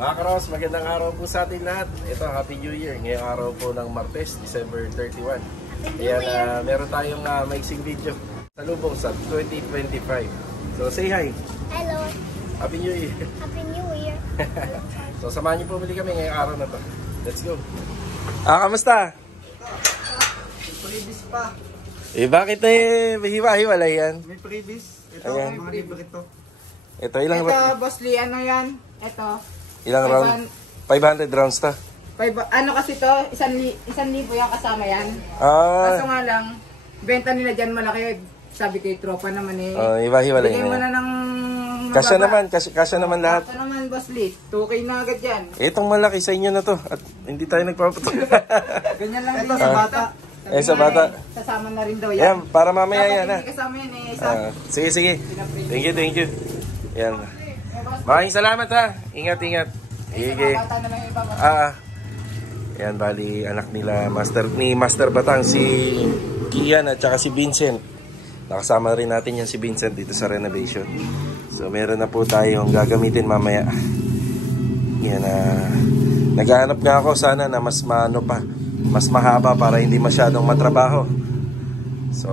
Mga Karos, magandang araw po sa atin lahat. Ito, Happy New Year. Ngayong araw po ng Martes, December 31. Ayan, meron tayong maiksing video sa lubong sa 2025. So, say hi. Hello. Happy New Year. Happy New Year. So, samahan niyo po muli kami ngayong araw na to. Let's go. Kamusta? May previs pa. Bakit hiwa-hiwalay yan? May previs. Ito, ayan. mga libre ito. Ito, ilang Ito, Boss Lee, ano yan? Ito. ilang round? 500 rounds ta. Ano kasi to? 1,000 yan kasama yan. Kaso nga lang, benta nila dyan malaki. Sabi ko, tropa naman eh. Hiwa-hiwalay Bigay mo na. na ng Kasya mababa. naman, kasya naman lahat. Kasya naman, Boss Lee. 2K na agad yan. Itong malaki sa inyo na to. At hindi tayo nagpapatok. Ganyan lang Ito din sa yan. bata. Sa bata. Sasama na rin daw yan. Yan, para mamaya Dapat yan ha. hindi kasama yan eh. Isa. Sige. Thank you. Yan. Maraming salamat ha. Ingat. Sige. Bata na lang yung iba. Yan, bali anak nila Master Batang, si Kian at saka si Vincent. Nakasama rin natin yan si Vincent dito sa renovation. So meron na po tayong gagamitin mamaya. Yan, naghahanap nga ako sana na mas mahaba para hindi masyadong matrabaho. So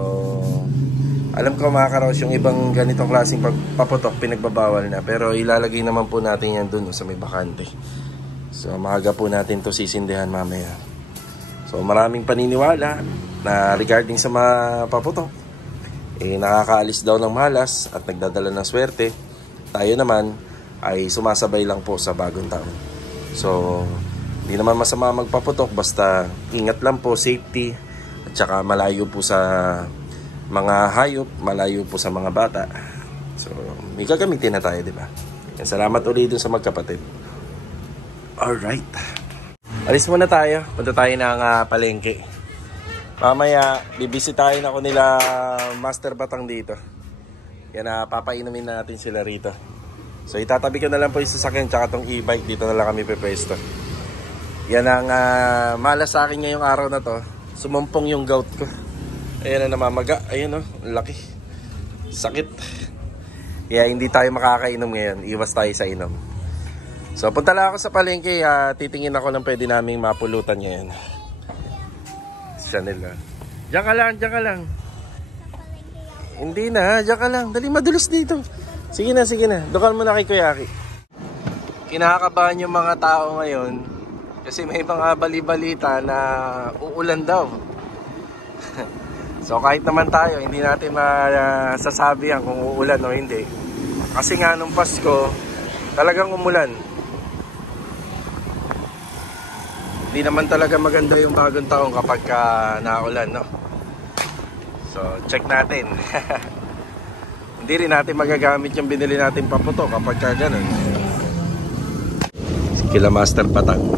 alam ko mga Karos, yung ibang ganitong klaseng paputok pinagbabawal na, pero ilalagay naman po natin yan dun sa may bakante. So maaga po natin to sisindihan mamaya. So maraming paniniwala na regarding sa mga paputok, nakakaalis daw ng malas at nagdadala ng swerte. Tayo naman ay sumasabay lang po sa bagong taon. So hindi naman masama magpaputok, basta ingat lang po, safety, at saka malayo po sa mga hayop, malayo po sa mga bata. So may gagamitin na tayo, di ba? Salamat ulit dun sa magkapatid. Alright, alis muna tayo. Punta tayo ng palengke. Mamaya bibisitahin ako nila Master Batang dito. Yan, papainumin natin sila rito. So itatabi ko na lang po yung sasakyan tsaka tong e-bike. Dito na lang kami pepesto. Yan ang malas sa akin ngayong araw na to. Sumumpong yung gout ko. Ayan na, namamaga. Ayun, laki. Sakit. Kaya hindi tayo makakainom ngayon. Iwas tayo sa inom. So punta lang ako sa palengke. Titingin ako ng pwede naming mapulutan ngayon. Chanel. Diyan ka lang. Hindi na, diyan ka lang. Dali, madulas dito. Sige na. Dukan mo na kay Kuya Aki. Kinakabahan yung mga tao ngayon kasi may mga bali-balita na uulan daw. So kahit naman tayo, hindi natin masasabi yan kung uulan o hindi. Kasi nga nung Pasko, talagang umulan. Hindi naman talaga maganda yung bagong taon kapag naulan, no? So check natin. Hindi rin natin magagamit yung binili natin paputok kapag ganun. Kila Master Batang.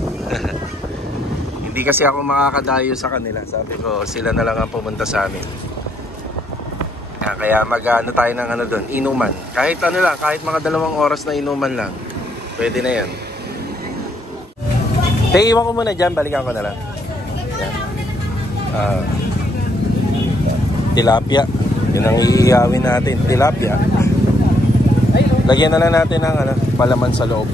Hindi kasi ako makakadayo sa kanila. Sabi ko, sila na lang ang pumunta sa amin. Kaya mag-ano tayo ng doon, inuman. Kahit kahit mga 2 oras na inuman lang. Pwede na yan. Iwan ko muna dyan, balikan ko na lang. Tilapia. Yun ang iiyawin natin, tilapia. Lagyan na lang natin ng palaman sa loob.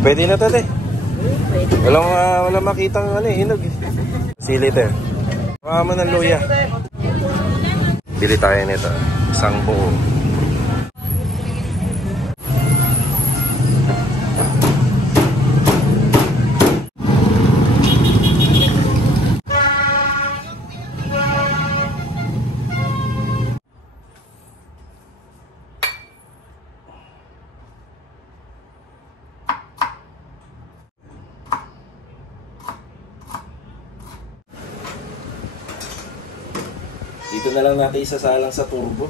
Pwede na to, Walang makitang hinog. Silit Baka mo ng luya. Bili tayo nito. Isang buo. Dito na lang natin isasalang sa turbo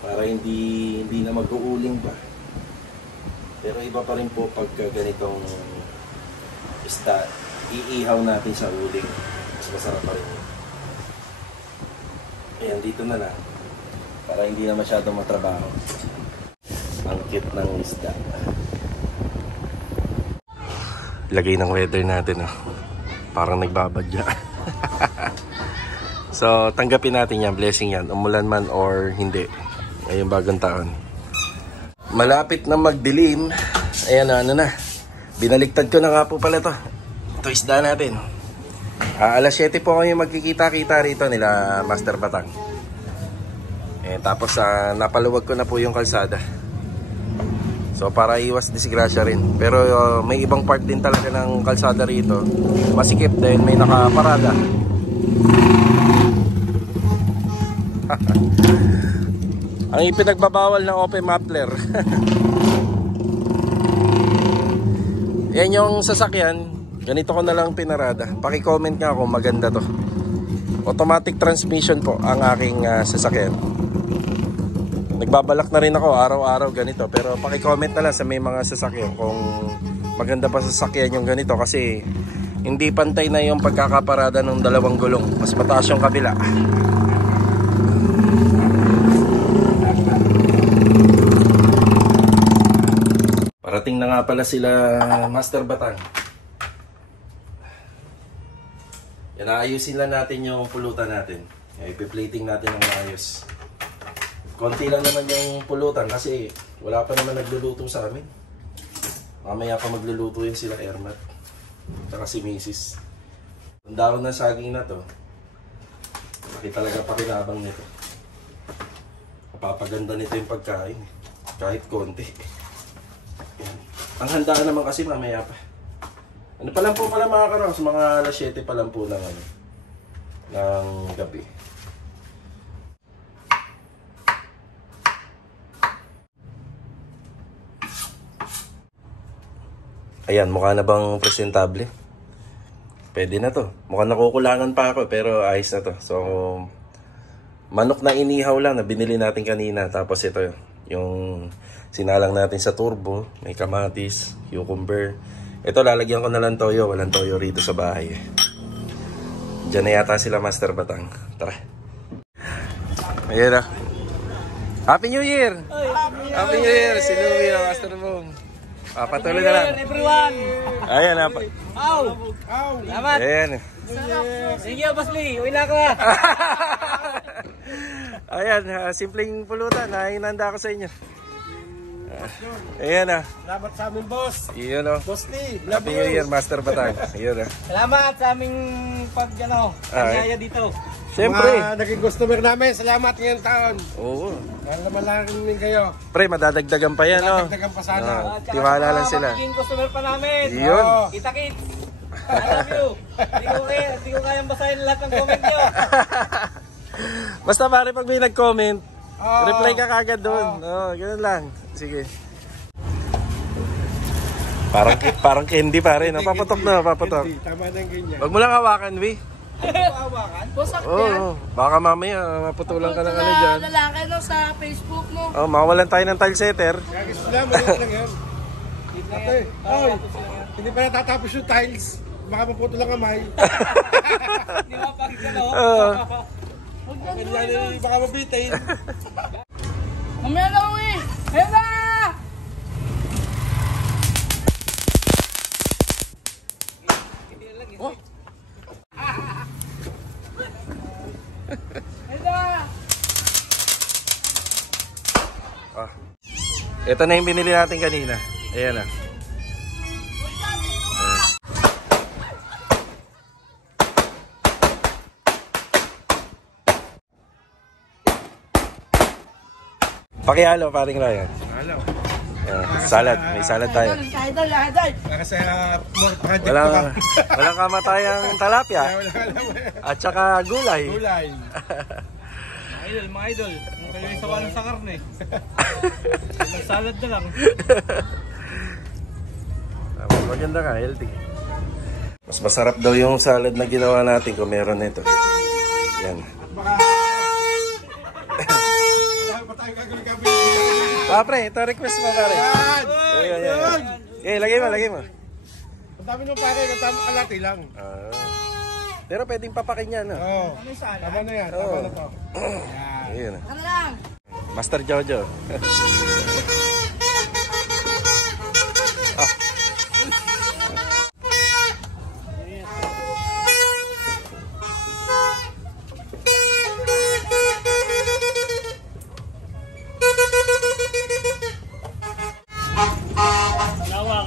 para hindi na mag-uuling pa. Pero iba pa rin po pagka ganitong iihaw natin sa uling. Mas masarap pa rin. Ayan, dito na lang para hindi na masyadong matrabaho. Ang cute ng isda. Lagay ng weather natin, parang nagbabadya. So, tanggapin natin yan, blessing yan, umulan man or hindi. Ngayong bagong taon. malapit na magdilim. Ayan, ano na. Binaligtad ko na nga po pala to. Ito isda natin. Alas 7 po kami magkikita-kita rito nila Master Batang. Tapos napaluwag ko na po yung kalsada. So para iwas disgrasya rin. Pero may ibang part din talaga ng kalsada rito. Masikip dahil may nakaparada. Ang ipinagbabawal ng open muffler. Yan yung sasakyan. Ganito ko na lang pinarada. Paki-comment nga kung maganda to. Automatic transmission po ang aking sasakyan. Nagbabalak na rin ako araw-araw ganito. Pero paki-comment na lang sa may mga sasakyan kung maganda pa sasakyan yung ganito. Kasi hindi pantay na yung pagkakaparada ng dalawang gulong. Mas mataas yung kabila. Parating na nga pala sila Master Batang. Yan, ayusin lang natin yung pulutan natin. Ipi-plating natin ng maayos. Konti lang naman yung pulutan kasi wala pa naman nagluluto sa amin. Mamaya pa magluluto yun sila Ermat. Tsaka si Mrs. Ang dahon ng saging na to, laki talaga pakinabang nito. Mapapaganda nito yung pagkain. Kahit konti. Yan. Ang handaan naman kasi mamaya pa. Ano pa lang po pala mga karos, mga alas 7 pa lang po ng gabi. Ayan, mukha na bang presentable? Pwede na to. Mukhang nakukulangan pa ako pero ayos na to. So, manok na inihaw lang na binili natin kanina. Tapos ito, yung sinalang natin sa turbo. May kamatis, cucumber. Ito, lalagyan ko na lang toyo. Walang toyo rito sa bahay. Diyan na yata sila Master Batang. Tara. Ayan na. Happy New Year! Happy New Year! Si Louie na Master Bong. Patuloy na lang. Everyone! Ayan na. Salamat! Ayan. Sige, Boss Lee. Uwi na ka. Ayan, simpleng pulutan. Hinanda ko sa inyo. Ayan na. Salamat sa amin, boss. Iyon o. Boss Lee. Happy New Year, Master Batang. Iyon na. Salamat sa aming pagkaya dito. Siyempre. Mga naging customer namin, salamat ngayong taon. Oo. Mahal naman lang kayo. Pre, madadagdagan pa yan, no? Madadagdagan pa sana. Tiwala lang sila. Magiging customer pa namin. Iyon. Kita-kits. I love you. Hindi ko kayang basahin lahat ng comment nyo. Basta pare, pag may nag-comment, reply ka kagad doon. Ganun lang. Sige. Parang candy pare, no? Papatok na, papatok. Tama na ganyan. Wag mo lang hawakan, Vi. Bosak Oo, baka mamaya maputulan ka ng ano dyan. lalaki no sa Facebook mo. Oh, mawalan tayo ng tile setter. Kagis lang, maliit lang yan. Ate, oy, hindi pa natatapos yung tiles. Baka maputo lang kamay. Di ba pag gano'n? Oo. Baka mabitain. Mamaya na uwi! Ayun na! Ito na yung binili natin kanina. Ayan na. Pakihalo, paring Ryan. Halo. Salad. May salad tayo. Idol. Kasi project ko ka. Walang kamatayang talapia. At saka gulay. Gulay. Mga idol. Kayo yung sawa sa karne. Salad na lang. Maganda ka, healthy. Mas masarap daw yung salad na ginawa natin kung meron nito. Yan. Pre, ito request mo pare. Yan. Lagay mo. Ang dami nung pare, natama kalati lang. Pero pwedeng papakin yan, no? Oo. Tama na yan, tama na to. Ayan. Ano lang? Master Jojo.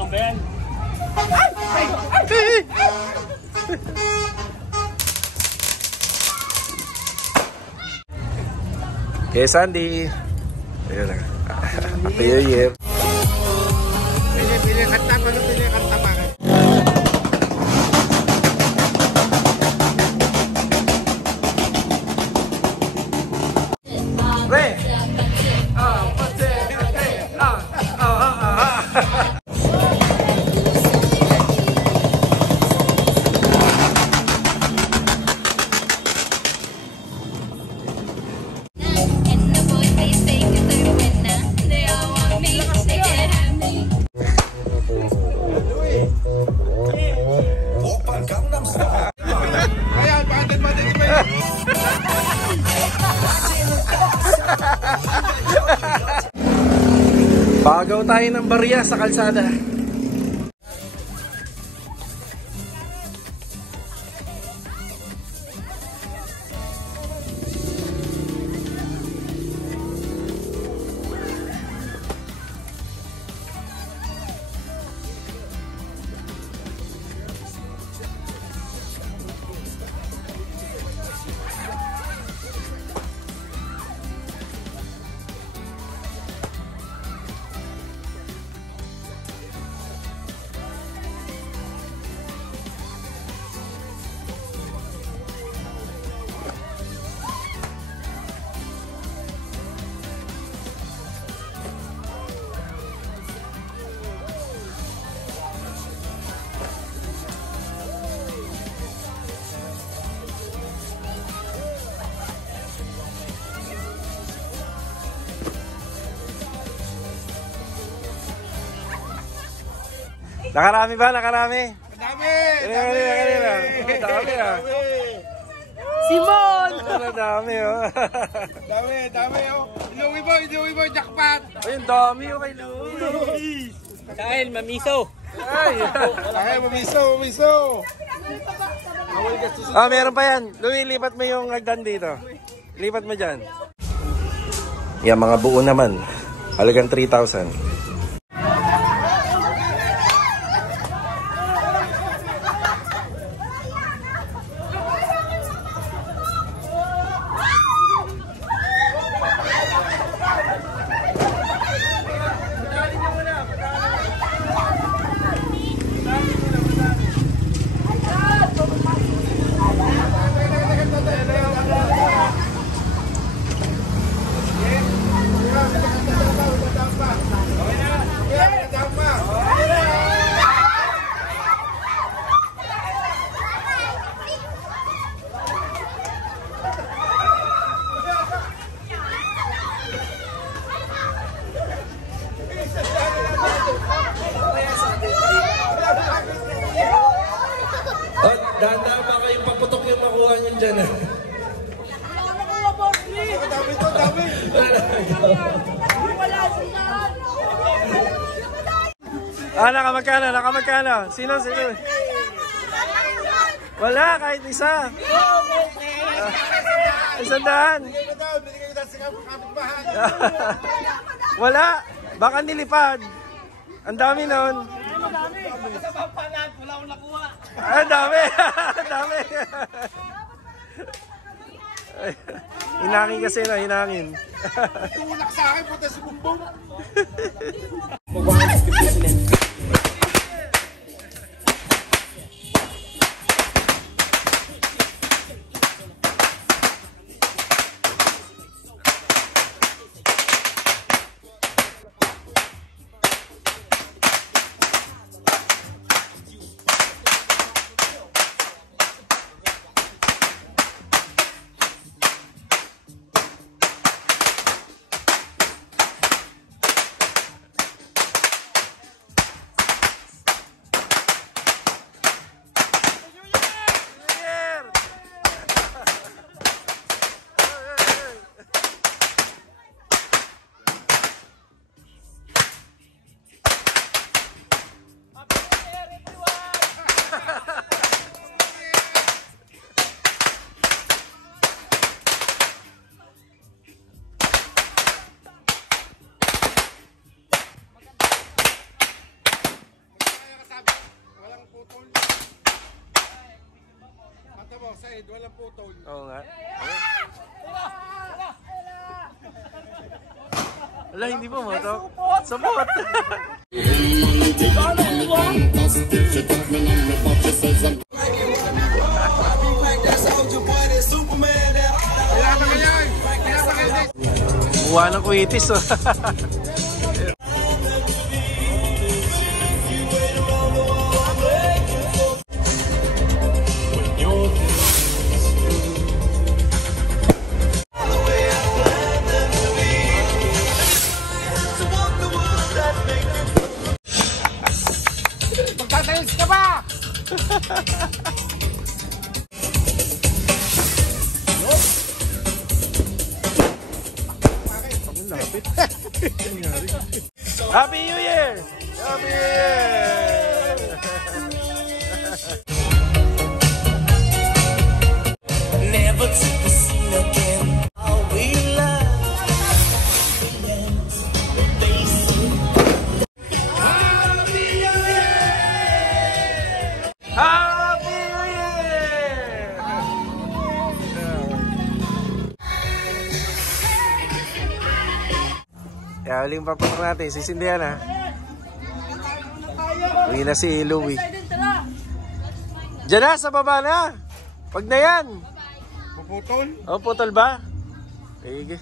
ba yan? Okay, Sandy. Ayun na. Happy New Year. Pili kanta, pili kanta pa. Bagaw tayo ng barya sa kalsada. Nakarami ba? Nakarami? Dami! Dami ah. Simon! Dami oh. Dami oh. Inuwi mo, jackpot! Ayun, dami oh kay Louie. Dahil mamiso. Ay, mamiso! Ah, meron pa yan. Louie, lipat mo yung hagdan dito. Lipat mo dyan. Yan, mga buo naman. Halagang 3,000. Dahan-dahan pa kayong paputok yung makuha nyo dyan. Dami! Nakamagkano? Sino? Wala, kahit isa. 100. Wala, baka nilipad. Ang dami nun. Sa pampalan, wala akong nakuha. Ang dami. Hinangin kasi na, hinangin. Tulak sa akin, puta si Bumbong! Said, walang putol. Oo nga. Wala, hindi po mo to. Sabot! Buwa ng kuitis, oh. Magtatayos ka ba? Happy New Year! Happy New Year! Never to be seen again. How we love. Happy New Year! Kaya uling papatok natin, sisindihan ha. Uwi na si Louie. Diyan na, sa baba na. Pag na yan. Puputol? O, putol ba? Sige.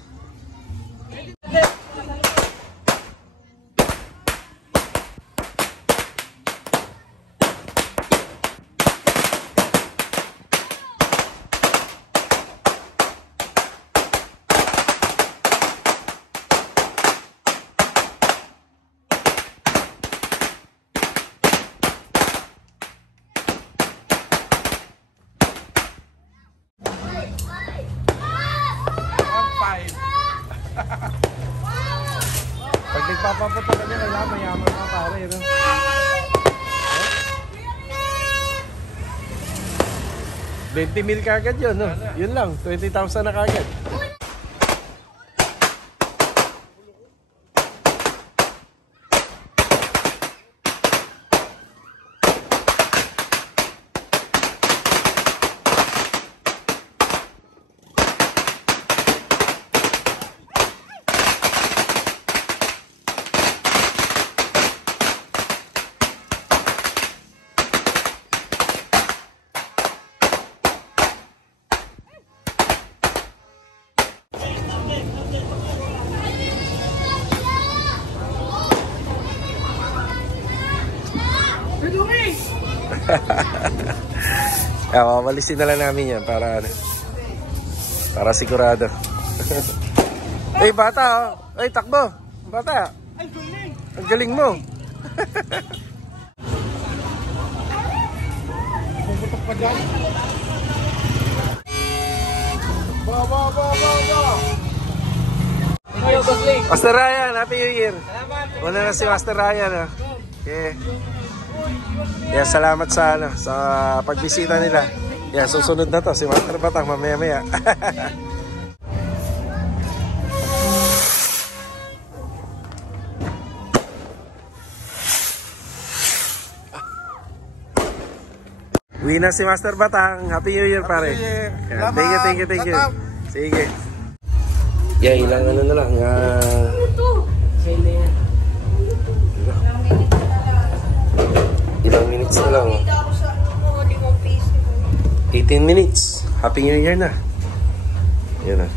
Pag nagpapaputok ka niya, kailangan mayaman ka pare. No? 20 mil kagad yun, no? Yun lang, 20,000 na kagad. Wawalisin na lang namin yan para ano, para sigurado. Eh bata oh. Ay takbo. Bata. Ay, galing! Ang galing mo. Pumutok pa dyan. Ba. Master Ryan, Happy New Year. Salamat! Una na si Master Ryan. Oh. Okay. Yeah, salamat sa ano, sa pagbisita nila. Yeah, susunod na to si Master Batang mamaya-maya. Uwi na si Master Batang. Happy New Year pare. Yeah, thank you. Sige. Yeah, ilang ano na lang. Ilang minutes na lang. 18 minutes. Happy New Year na. Yan na.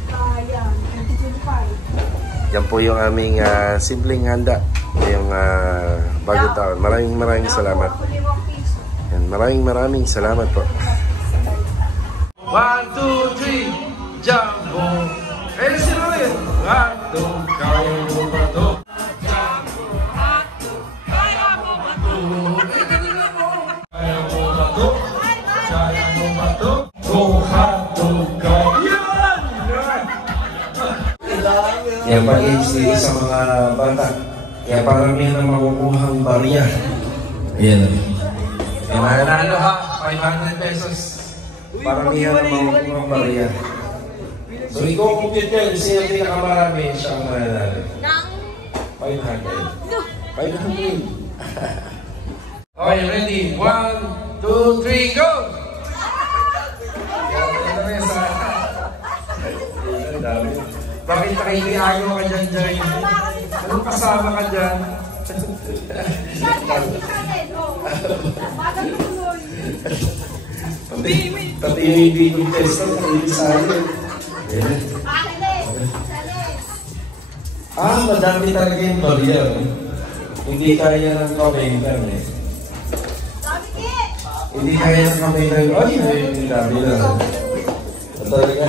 Yan po yung aming simpleng handa. Yung bagong taon. Maraming salamat. Yan, maraming salamat po. 1, 2, 3, Jumbo. Eh, sino yun? 1, 2, kaya mo ba to? Yan, pag-age nila sa mga bata. Kaya parang yan ang makukuhang barya. Yan. Yan, nanalo ha, 500 pesos. Parang yan ang makukuhang barya. So, i-compute yan. Sino yung pinakamarami, siya ang mananalo. 500. 500. Okay, ready? 1, 2, 3, go! Bakit nakikiyagaw ka dyan, Jay? Anong kasama ka dyan? Pati yung hindi kong testa, nakikita sa'yo. Madami talaga yung barya. Hindi kaya ng commenter eh. Hindi kaya ng commenter. Ay, hindi dami lang. Talaga.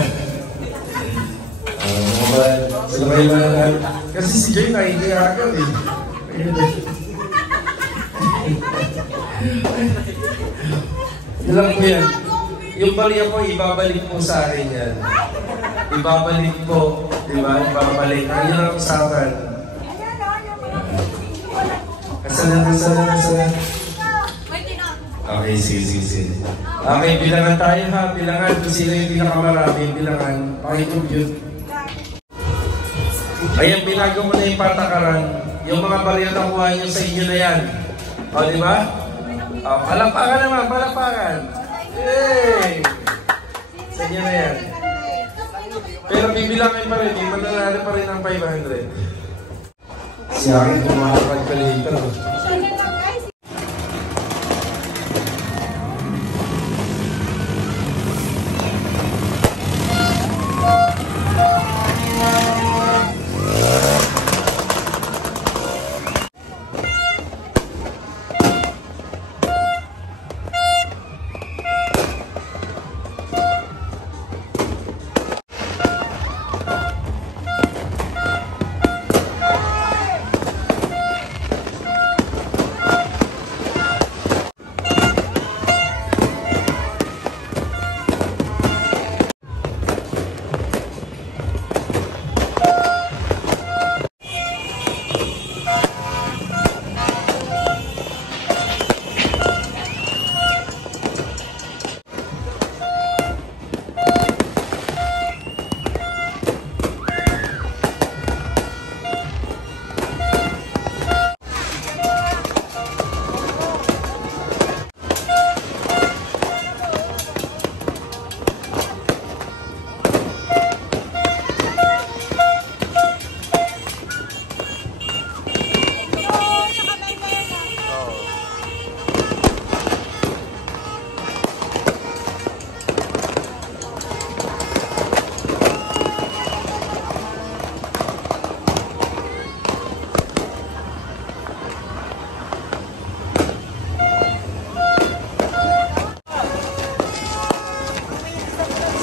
Sabay mo na lang. Kasi si Jay nakikiyagaw eh. Alam ko yan. Yung barya ko, ibabalik po sa akin yan. Ibabalik po. Diba? Ibabalik. Ang yun ang usapan. Kasalan. Okay, sige. Okay, bilangan tayo ha. Bilangan kung sino yung pinakamarami. Bilangan. Pakicompute. Ayan, binago mo na yung patakaran. Yung mga barya na kuha nyo sa inyo na yan. O, diba? O, palapakan naman, palapakan. Yay! Sa inyo na yan. Pero bibilangin pa rin. May mananalo pa rin ng 500. Si akin kung mga calculator.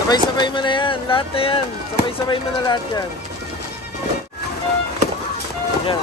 Sabay-sabay mo na yan. Lahat na yan. Sabay-sabay mo na lahat yan. Yan.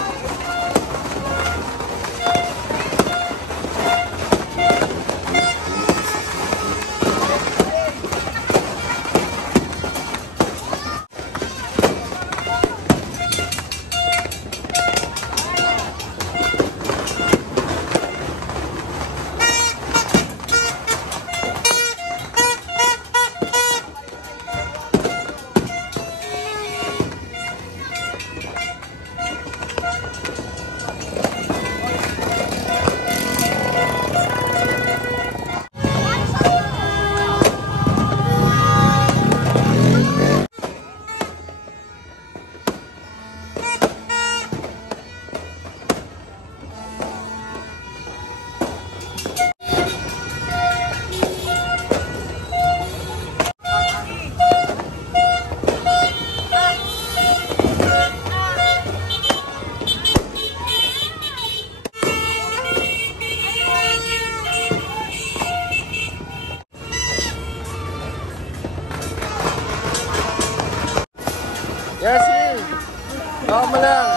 Yasmin! Baka mo lang!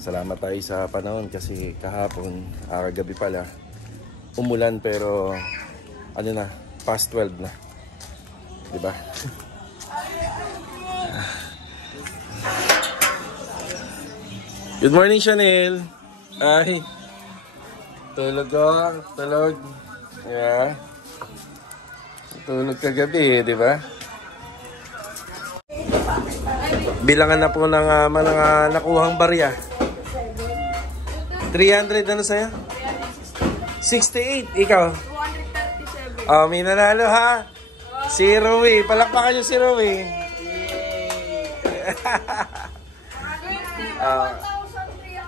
Salamat tayo sa panahon kasi kahapon, kagabi pala, umulan pero ano na, past 12 na. Diba? Good morning, Chanel. Ay. Tulog ko. Tulog. Yeah. Tulog kagabi, di ba? Bilangan na po ng mga nakuhang barya. 300 ano sa'yo? 68. Ikaw? 237. Oh, may nanalo ha? Si Rui. Palakpakan niyo si Rui.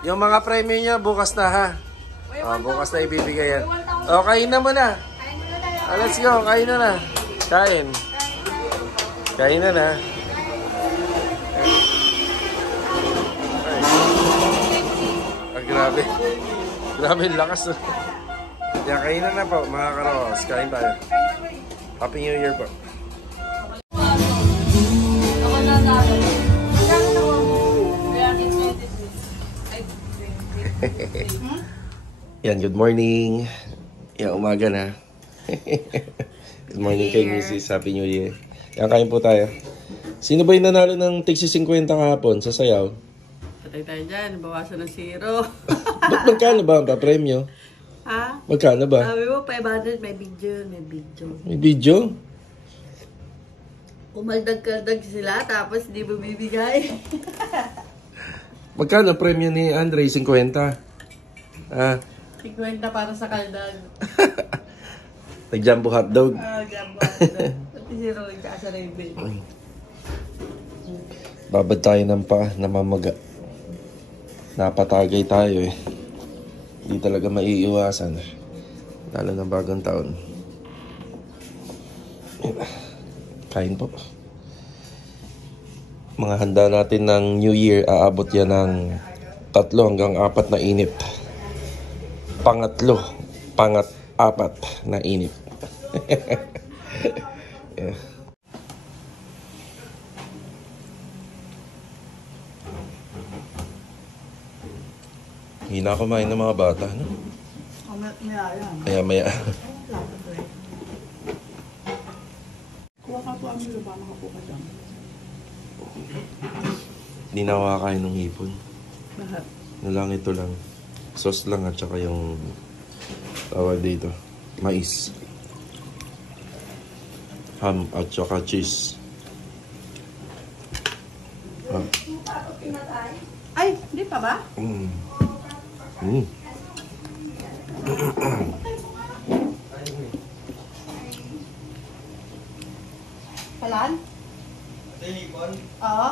Yung mga premyo niya bukas na ha? Bukas na ibibigay yan. Kain na muna. Let's go. Kain na na. Kain. Kain na na. Grabe. Grabe yung lakas. Yan, kain na po mga karos. Kain tayo. Happy New Year po. Yan, good morning. Yan, umaga na. Good morning kay Mrs. Happy New Year. Yan, kain po tayo. Sino ba yung nanalo ng tigsi 50 kahapon sa sayaw? Patay tayo dyan, bawasan ng 0. Ba't magkano ba ang premyo? Ha? Magkano ba? Sabi mo, 500, may video, may video. May video? Umaldag-kaldag sila, tapos di mo bibigay. Magkano premyo ni Andre? 50? 50 para sa kaldag. Nag-jumbo hotdog? Gambo. Pati si Roy, kaasa na yung bill. Babad tayo ng paa, namamaga. Napatagay tayo eh. Hindi talaga maiiwasan. Lalo ng bagong taon. Kain po. Mga handa natin ng New Year, aabot yan ng 3 hanggang 4 na init. Pangat-4 na init. Yeah. Hina kumain ng mga bata, no? Maya. Kuha ka po ang lupa, makapuka dyan. Hindi na ako kakain ng hipon. Bakit? Ito lang. Sauce lang at saka yung tawag dito. Mais. Ham at saka cheese. Ay, hindi pa ba? Kalan? Oo.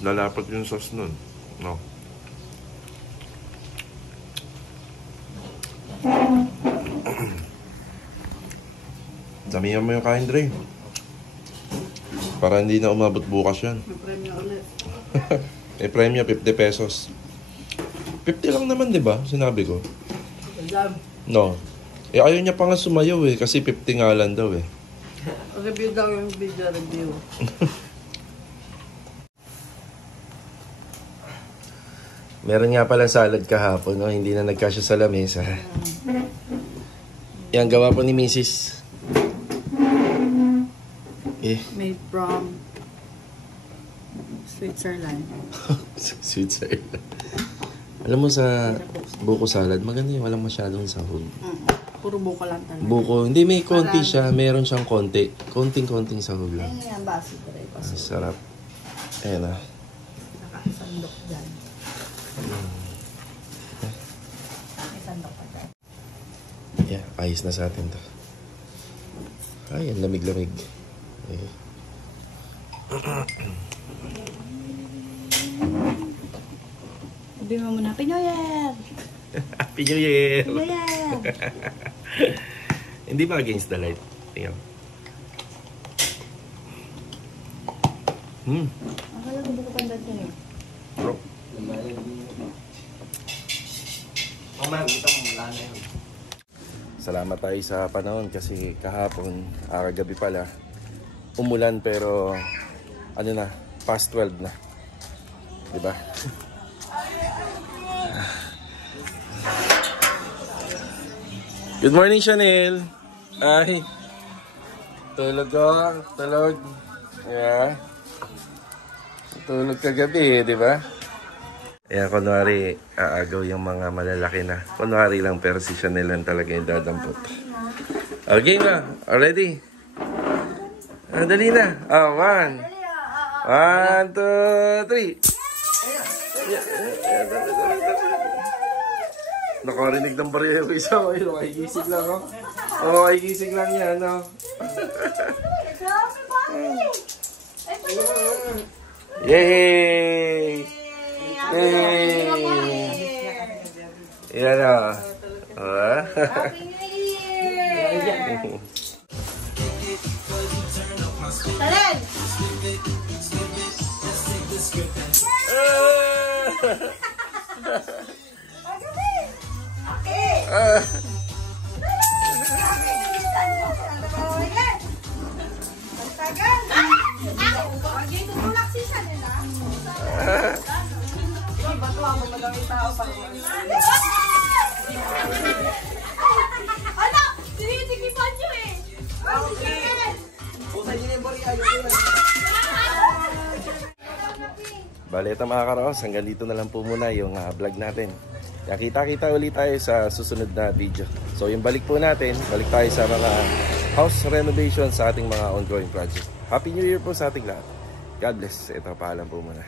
Lalapat yung sauce nun. No. Damihan mo yung kain, Dre. Para hindi na umabot bukas yan. May premyo ulit. May premyo, 50 pesos. 50 lang naman, di ba? Sinabi ko. Alam. No. Ayaw niya pa nga sumayaw eh. Kasi 50 nga lang daw eh. Review daw yung video review. Meron nga pala salad kahapon, no? Hindi na nagkasya sa lamesa. Yan, gawa po ni Mrs. Made from Switzerland. Switzerland. Alam mo sa buko salad, maganda yung walang masyadong sahog. Puro buko lang talaga. Buko, hindi may konti siya, meron siyang konti. Konting-konting sahog lang. Ayan yan, basi ko rin. Ang sarap. Ayan na. Nakasandok dyan. May sandok pa dyan. Yeah, ayos na sa atin to. Ay, ang lamig-lamig. Okay. Sabi mo muna, Happy New Year! Happy New Year! New Year! Hindi ba against the light? Tingnan. Akala ko buko pandan yun eh. Bro. Salamat tayo sa panahon kasi kahapon, kagabi pala, umulan pero ano na, past 12 na. Diba? Good morning, Chanel. Ay. Tulog ko. Tulog. Yeah. Tulog kagabi, di ba? Ayan, kunwari, aagaw yung mga malalaki na. Kunwari lang, pero si Chanel lang talaga yung dadampot. Okay na. Already? Dali na. 1, 2, 3. Nakarinig ng barya yung isa. Makigising lang, oh. Makigising lang yan, oh. Yay! Yay! Yan, oh. Happy New Year! Talen! Bale, ito mga karaos, hanggang dito na lang po muna yung vlog natin. Kaya kita-kita ulit tayo sa susunod na video. So yung balik po natin, balik tayo sa mga house renovation sa ating mga ongoing project. Happy New Year po sa ating lahat. God bless. Ito, paalam po muna.